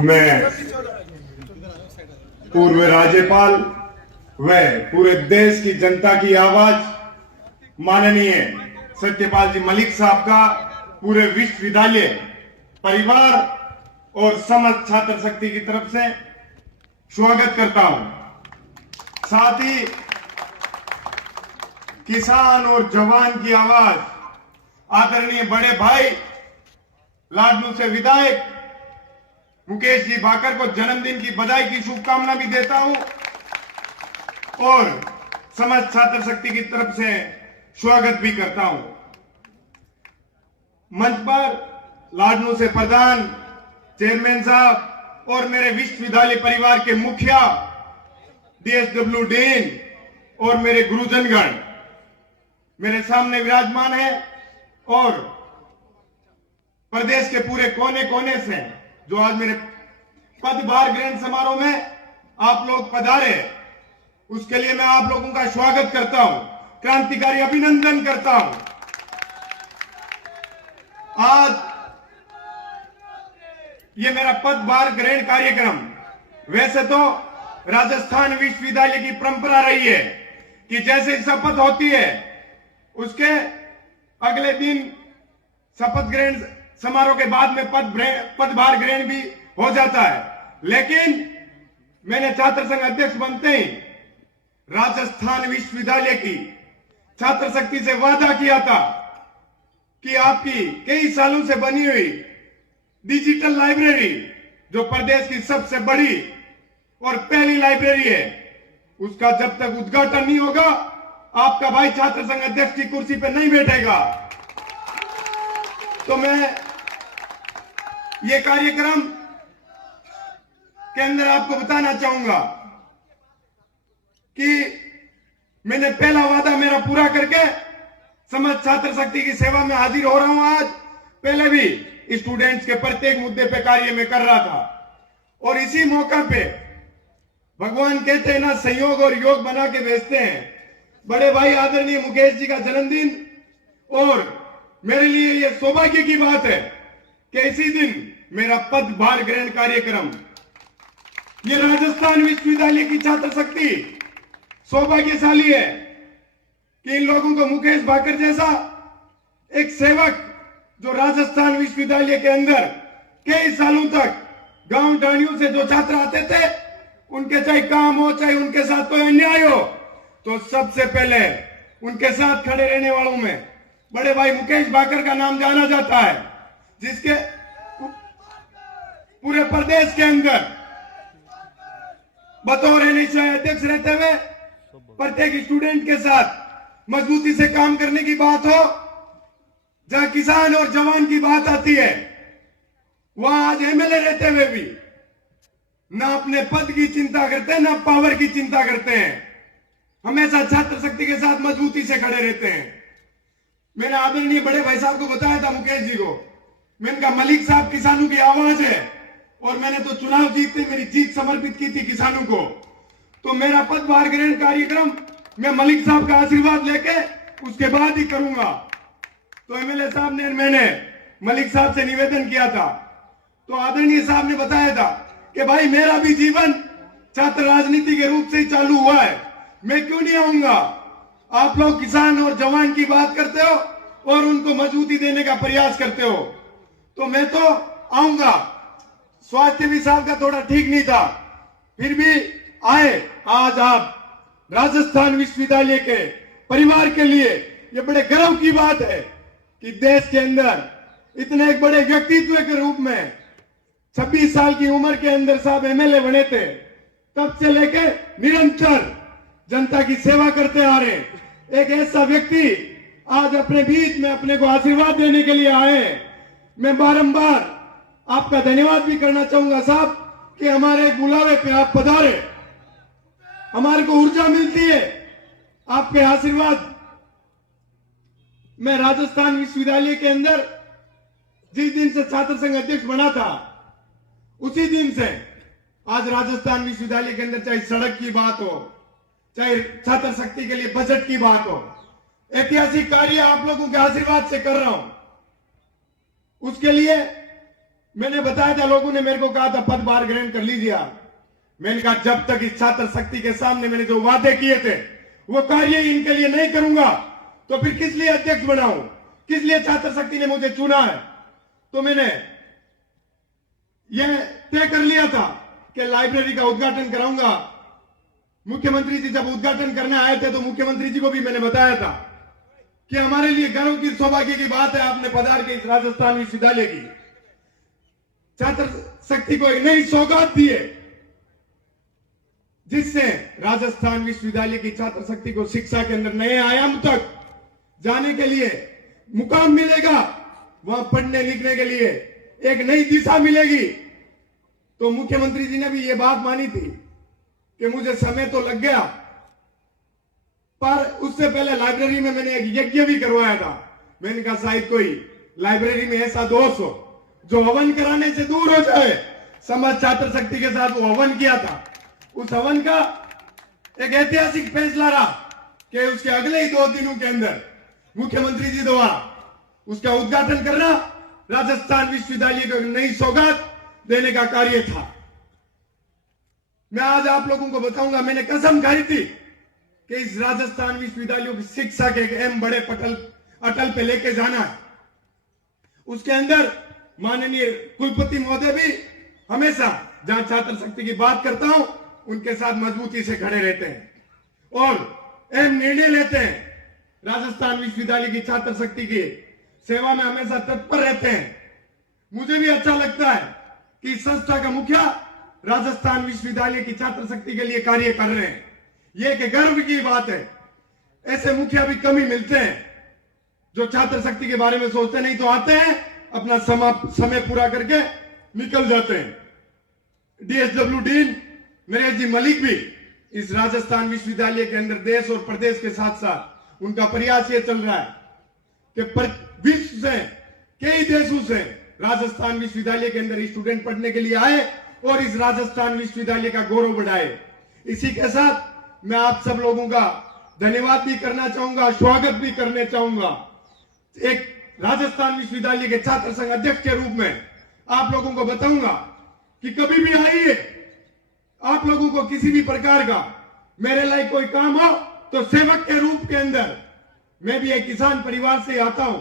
मैं पूर्व राज्यपाल व पूरे देश की जनता की आवाज माननीय सत्यपाल जी मलिक साहब का पूरे विश्वविद्यालय परिवार और समस्त छात्र शक्ति की तरफ से स्वागत करता हूं। साथ ही किसान और जवान की आवाज आदरणीय बड़े भाई लाडनू से विधायक मुकेश जी भाकर को जन्मदिन की बधाई की शुभकामना भी देता हूं और समस्त छात्र शक्ति की तरफ से स्वागत भी करता हूं। मंच पर लाडनू से प्रधान चेयरमैन साहब और मेरे विश्वविद्यालय परिवार के मुखिया DSW डीन और मेरे गुरुजनगण मेरे सामने विराजमान है और प्रदेश के पूरे कोने कोने से जो आज मेरे पदभार ग्रहण समारोह में आप लोग पधारे, उसके लिए मैं आप लोगों का स्वागत करता हूं, क्रांतिकारी अभिनंदन करता हूं। आज ये मेरा पदभार ग्रहण कार्यक्रम, वैसे तो राजस्थान विश्वविद्यालय की परंपरा रही है कि जैसे शपथ होती है उसके अगले दिन शपथ ग्रहण समारोह के बाद में पदभार ग्रहण भी हो जाता है, लेकिन मैंने छात्र संघ अध्यक्ष बनते ही राजस्थान विश्वविद्यालय की छात्र शक्ति से वादा किया था कि आपकी कई सालों से बनी हुई डिजिटल लाइब्रेरी, जो प्रदेश की सबसे बड़ी और पहली लाइब्रेरी है, उसका जब तक उद्घाटन नहीं होगा आपका भाई छात्र संघ अध्यक्ष की कुर्सी पर नहीं बैठेगा। तो मैं ये कार्यक्रम के अंदर आपको बताना चाहूंगा कि मैंने पहला वादा मेरा पूरा करके समस्त छात्र शक्ति की सेवा में हाजिर हो रहा हूं। आज पहले भी स्टूडेंट्स के प्रत्येक मुद्दे पे कार्य में कर रहा था और इसी मौका पे भगवान कहते हैं ना, संयोग और योग बना के भेजते हैं। बड़े भाई आदरणीय मुकेश जी का जन्मदिन और मेरे लिए यह सौभाग्य की बात है कि इसी दिन मेरा पदभार ग्रहण कार्यक्रम, ये राजस्थान विश्वविद्यालय की छात्र शक्ति सौभाग्यशाली है कि इन लोगों को मुकेश भाकर जैसा एक सेवक, जो राजस्थान विश्वविद्यालय के अंदर कई सालों तक गांव ढाणियों से जो छात्र आते थे, उनके चाहे काम हो चाहे उनके साथ कोई अन्याय हो, तो सबसे पहले उनके साथ खड़े रहने वालों में बड़े भाई मुकेश भाकर का नाम जाना जाता है, जिसके पूरे प्रदेश के अंदर बतौर NSI अध्यक्ष रहते हुए प्रत्येक स्टूडेंट के साथ मजबूती से काम करने की बात हो, जहां किसान और जवान की बात आती है, वहां आज MLA रहते हुए भी ना अपने पद की चिंता करते हैं ना पावर की चिंता करते हैं, हमेशा छात्र शक्ति के साथ मजबूती से खड़े रहते हैं। मैंने आदरणीय बड़े भाई साहब को बताया था, मुकेश जी को, मैंने कहा मलिक साहब किसानों की आवाज है और मैंने तो चुनाव जीतते मेरी जीत समर्पित की थी किसानों को। तो मेरा पदभार ग्रहण कार्यक्रम मैं मलिक साहब का आशीर्वाद लेके उसके बाद ही करूंगा। तो MLA साहब ने, मैंने मलिक साहब से निवेदन किया था, तो आदरणीय साहब ने बताया था कि भाई मेरा भी जीवन छात्र राजनीति के रूप से ही चालू हुआ है, मैं क्यों नहीं आऊंगा। आप लोग किसान और जवान की बात करते हो और उनको मजबूती देने का प्रयास करते हो, तो मैं तो आऊंगा। स्वास्थ्य भी साहब का थोड़ा ठीक नहीं था, फिर भी आए। आज आप राजस्थान विश्वविद्यालय के परिवार के लिए यह बड़े गर्व की बात है कि देश के अंदर इतने एक बड़े व्यक्तित्व के रूप में 26 साल की उम्र के अंदर साहब MLA बने थे, तब से लेके निरंतर जनता की सेवा करते आ रहे एक ऐसा व्यक्ति आज अपने बीच में अपने को आशीर्वाद देने के लिए आए। मैं बारंबार आपका धन्यवाद भी करना चाहूंगा साहब कि हमारे बुलावे पे आप पधारे, हमारे को ऊर्जा मिलती है आपके आशीर्वाद। मैं राजस्थान विश्वविद्यालय के अंदर जिस दिन से छात्र संघ अध्यक्ष बना था, उसी दिन से आज राजस्थान विश्वविद्यालय के अंदर चाहे सड़क की बात हो, चाहे छात्र शक्ति के लिए बजट की बात हो, ऐतिहासिक कार्य आप लोगों के आशीर्वाद से कर रहा हूं। उसके लिए मैंने बताया था, लोगों ने मेरे को कहा था पदभार ग्रहण कर लीजिए आप। मैंने कहा जब तक इस छात्र शक्ति के सामने मैंने जो वादे किए थे वो कार्य इनके लिए नहीं करूंगा तो फिर किस लिए अध्यक्ष बनाऊं, किस लिए छात्र शक्ति ने मुझे चुना है। तो मैंने यह तय कर लिया था कि लाइब्रेरी का उद्घाटन कराऊंगा। मुख्यमंत्री जी जब उद्घाटन करने आए थे तो मुख्यमंत्री जी को भी मैंने बताया था कि हमारे लिए गर्व की सौभाग्य की बात है आपने पधार के इस राजस्थान विश्वविद्यालय की छात्र शक्ति को एक नई सौगात दी है, जिससे राजस्थान विश्वविद्यालय की छात्र शक्ति को शिक्षा के अंदर नए आयाम तक जाने के लिए मुकाम मिलेगा। वहां पढ़ने लिखने के लिए एक नई दिशा मिलेगी। तो मुख्यमंत्री जी ने भी ये बात मानी थी कि मुझे समय तो लग गया, पर उससे पहले लाइब्रेरी में मैंने एक यज्ञ भी करवाया था। मैंने कहा शायद कोई लाइब्रेरी में ऐसा दोस्त हो जो हवन कराने से दूर हो जाए। समाज छात्र शक्ति के साथ वो हवन किया था। उस हवन का एक ऐतिहासिक फैसला रहा कि उसके अगले ही 2 दिनों के अंदर मुख्यमंत्री जी द्वारा उसका उद्घाटन करना, राजस्थान विश्वविद्यालय को नई सौगात देने का कार्य था। मैं आज आप लोगों को बताऊंगा, मैंने कसम खाई थी कि इस राजस्थान विश्वविद्यालय की शिक्षा के एक अहम बड़े अटल पे लेके जाना है। उसके अंदर माननीय कुलपति महोदय भी हमेशा जहां छात्र शक्ति की बात करता हूं उनके साथ मजबूती से खड़े रहते हैं और अहम निर्णय लेते हैं। राजस्थान विश्वविद्यालय की छात्र शक्ति की सेवा में हमेशा तत्पर रहते हैं। मुझे भी अच्छा लगता है कि संस्था का मुखिया राजस्थान विश्वविद्यालय की छात्र शक्ति के लिए कार्य कर रहे हैं। यह एक गर्व की बात है। ऐसे मुखिया भी कम ही मिलते हैं जो छात्र शक्ति के बारे में सोचते नहीं तो आते हैं, अपना समय पूरा करके निकल जाते हैं। डीएसडब्ल्यू डीन नरेश जी मलिक भी इस राजस्थान विश्वविद्यालय के अंदर देश और प्रदेश के साथ साथ उनका प्रयास ये चल रहा है कि विश्व से कई देशों से राजस्थान विश्वविद्यालय के अंदर स्टूडेंट पढ़ने के लिए आए और इस राजस्थान विश्वविद्यालय का गौरव बढ़ाए। इसी के साथ मैं आप सब लोगों का धन्यवाद भी करना चाहूंगा, स्वागत भी करना चाहूंगा। एक राजस्थान विश्वविद्यालय के छात्र संघ अध्यक्ष के रूप में आप लोगों को बताऊंगा कि कभी भी आइए, आप लोगों को किसी भी प्रकार का मेरे लिए कोई काम हो तो सेवक के रूप के अंदर, मैं भी एक किसान परिवार से आता हूं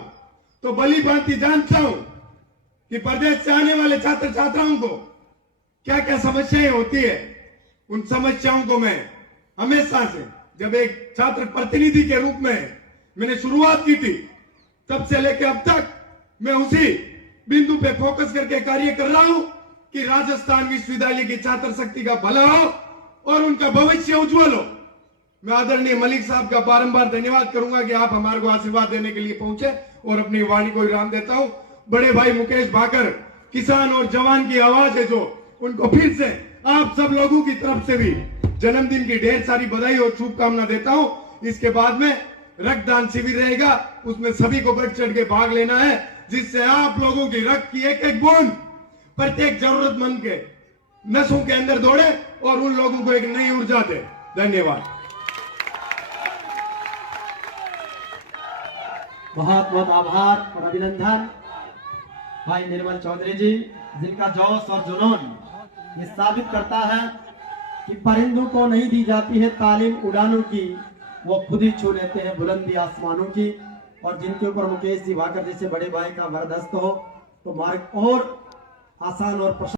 तो भली भांति जानता हूं कि प्रदेश से आने वाले छात्र छात्राओं को क्या क्या समस्याएं होती है। उन समस्याओं को मैं हमेशा से, जब एक छात्र प्रतिनिधि के रूप में मैंने शुरुआत की थी, तब से लेकर अब तक मैं उसी बिंदु पे फोकस करके कार्य कर रहा हूं कि राजस्थान विश्वविद्यालय की छात्र शक्ति का भला हो और उनका भविष्य उज्जवल हो। मैं आदरणीय मलिक साहब का बारंबार धन्यवाद करूंगा कि आप हमारे को आशीर्वाद देने के लिए पहुंचे और अपनी वाणी को विराम देता हूं। बड़े भाई मुकेश भाकर, किसान और जवान की आवाज है जो, उनको फिर से आप सब लोगों की तरफ से भी जन्मदिन की ढेर सारी बधाई और शुभकामना देता हूं। इसके बाद में रक्तदान शिविर रहेगा, उसमें सभी को बढ़ चढ़ के भाग लेना है, जिससे आप लोगों की रक्त की एक एक बूंद प्रत्येक जरूरतमंद के नसों के अंदर दौड़े और उन लोगों को एक नई ऊर्जा दे। धन्यवाद। बहुत बहुत आभार और अभिनंदन भाई निर्मल चौधरी जी, जिनका जोश और जुनून ये साबित करता है कि परिंदों को नहीं दी जाती है तालीम उड़ानों की, वो खुद ही छू लेते हैं बुलंदी आसमानों की। और जिनके ऊपर मुकेश जी भाकर जैसे बड़े भाई का वरदस्त हो तो मार्ग और आसान और